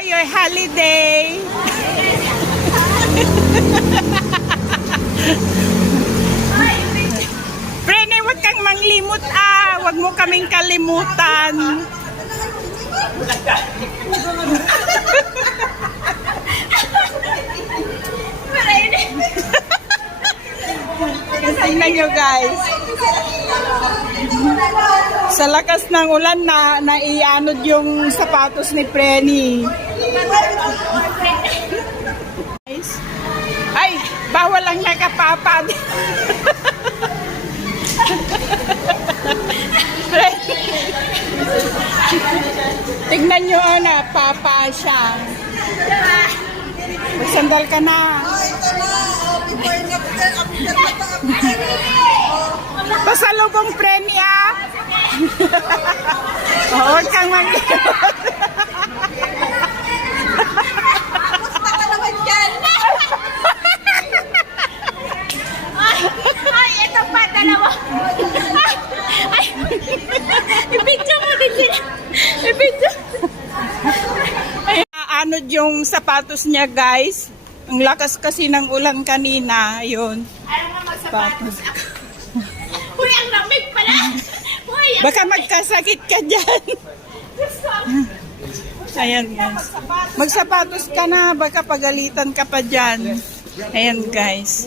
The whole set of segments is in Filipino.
Your holiday. Prene, wag kang manglimot wag mo kaming kalimutan. Tingnan nyo guys. Sa lakas ng ulan na naianod yung sapatos ni Preni. Ay, bawal lang nakapapad. Tignan nyo papa siya. Magsandal ka na. Ito na. Before and after na to, after. Pasalubong premya. Huwag kang mag-iwan. Basta ka naman dyan. Ay, ito pa, dalawa. Ay, i-video mo din sila. I-video. Anod yung sapatos niya guys. Ang lakas kasi ng ulan kanina. Ayun. Alam nga magsapatos ako. Uy, ang lamig pala. Uy, Baka magkasakit ka dyan. Ayan guys. Magsapatos ka na. Baka pagalitan ka pa dyan. Ayan guys.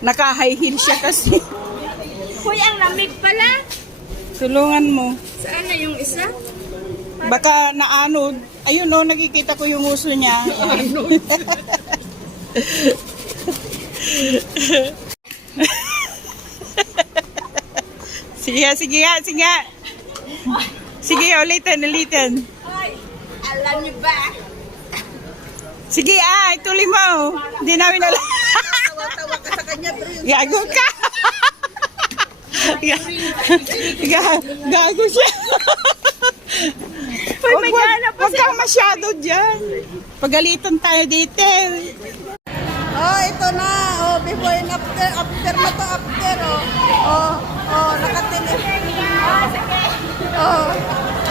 Naka-high heel siya kasi. uy, ang lamig pala. Tulungan mo. Saan na yung isa? Baka naanod. Ayun o, nakikita ko yung uso niya. Sige nga. Sige, ulitin. Uy, alam niyo ba? Sige, ituloy mo. Hindi namin alam. Tawa-tawa ka sa kanya, bro. Gago ka. Gago siya. Uy, may gana pa Huwag kang masyado dyan. Pagalitan tayo dito. Ito na. Before and after. After na to, after. Nakatingin.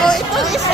Ito is...